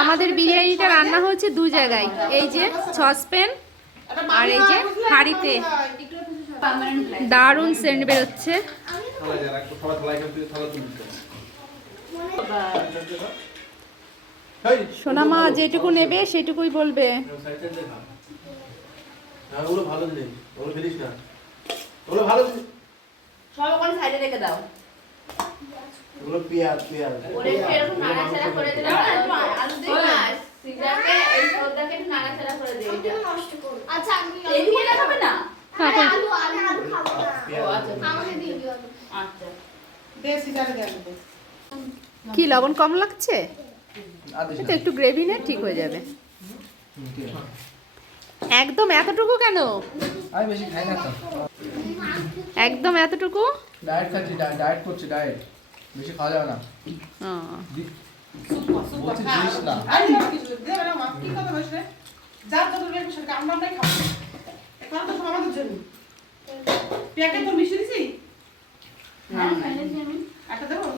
আমাদের বিরিয়ানিটা রান্না হচ্ছে দু জায়গায়, এই যে সসপ্যান আর এই যে হাঁড়িতে। দারুণ সেন্ট বেরোচ্ছে। সোনা মা যেটুকু নেবে সেটুকুই বলবে। সব ওখানে সাইডে রেখে দাও। ওগুলো পেঁয়াজ পেঁয়াজ ওরে এরকম নাড়াচাড়া করে দিলে আলু দিয়ে সিজাকে এই সবটাকে একটু নাড়াচাড়া করে দে। এটা নষ্ট করো। আচ্ছা আমি এই দিয়ে রাখবে না? আরে আলু খাবো না। ও আচ্ছা আমাকে দিয়ে দিও। আচ্ছা দে সিজারে দেন। কি লবণ কম লাগছে? এটা একটু গ্রেভি নে, ঠিক হয়ে যাবে। একদম এতটুকু কেন? আমি বেশি খাই না তো। একদম এতটুকু? ডায়েট খাচ্ছি, ডায়েট করছি, ডায়েট বেশি খাওয়া যাবে না। বলছি দিস না। আরে কিছু দেবে না মা, কি কথা বলছ রে? যা তো তোর একটু সেটা আমরাই খাবো। এখন তো সব আমাদের জন্য। প্যাকেট তো মিশিয়ে দিছি? হ্যাঁ খাইলে আমি একটা দেবো?